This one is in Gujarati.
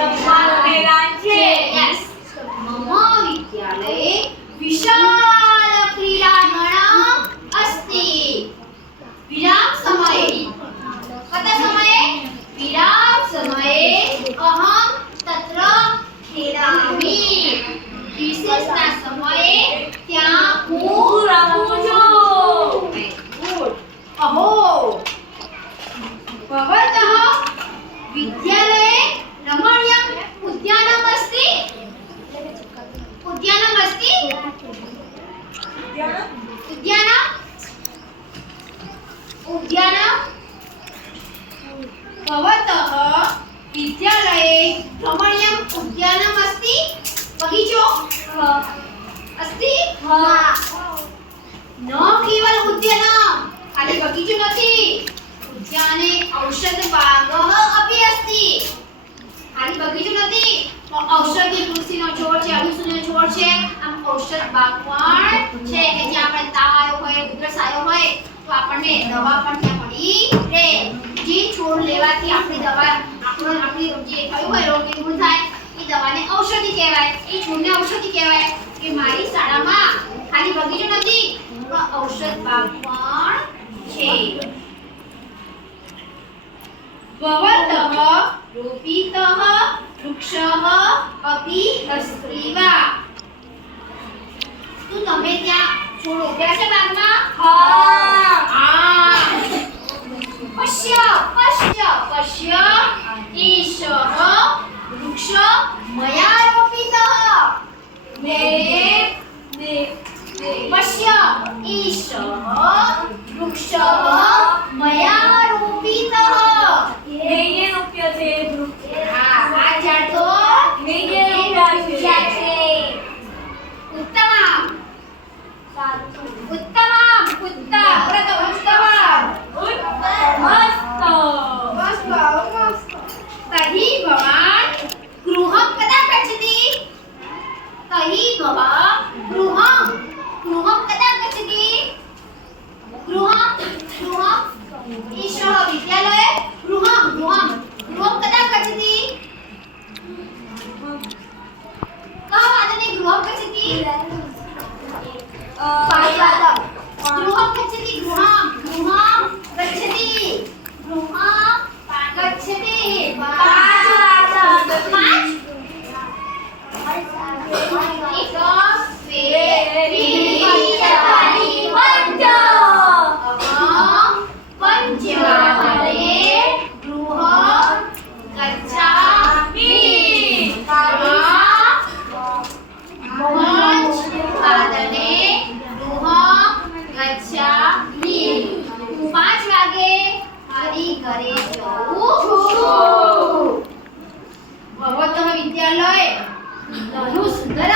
તમારું મેદાન છે યસ મહાવિદ્યાલયે વિશાળ ક્રીડાંગણ અસ્તિ વિરામ સમયે કતા સમયે વિરામ સમયે સમયે ત્યાં હું રહું છું ಉದ್ಯಾನ ಉದ್ಯಾನ भवतः विद्यालये भ्रमणीयम् उद्यानम् अस्ति बगीचो अस्ति न केवल उद्यानम् खाली बगीचो नथी ઉદ્યાને ઔષધ બાગહ અપી અસ્તિ. ખાલી બગીચો નથી. પણ ઔષધી તુલસીનો છોડ છે અડુસુનો છોડ છે. આમ ઔષધ બાગ પણ છે કે આપણને દવા પણ ત્યાં મળી રહે. જે છોડ લેવાથી આપણી દવા, આપણો, આપણી જે થયું હોય રોગ નિર્મૂળ થાય, એ દવાને ઔષધિ કહેવાય. એ છોડને ઔષધિ કહેવાય કે મારી શાળામાં ખાલી બગીચો નથી પણ ઔષધ બાગ પણ છે. ભવતઃ રોપિતઃ વૃક્ષઃ અપી અસ્ત્રીવા તો તમે ત્યાં છોડો ઉભ્યા છે બાગમાં હા આ પશ્ય પશ્ય પશ્ય ઈશહ વૃક્ષ મયા રોપિત મે મે પશ્ય ઈશહ વૃક્ષ મયા રોપિત હે तहि भवान् गृहं कदा गच्छति? तहि भवान् गृहं गृहं कदा गच्छति? गृहं गृहम् ईश्वः विद्यालये गृहं गृहं गृहं कदा गच्छति? कः वादने गृहं गच्छति? गृहं गच्छति, गृहं गृहं गच्छति। गृहम् તારી ઘરે જઉં છું. વિદ્યાલય ધનુષ સુંદર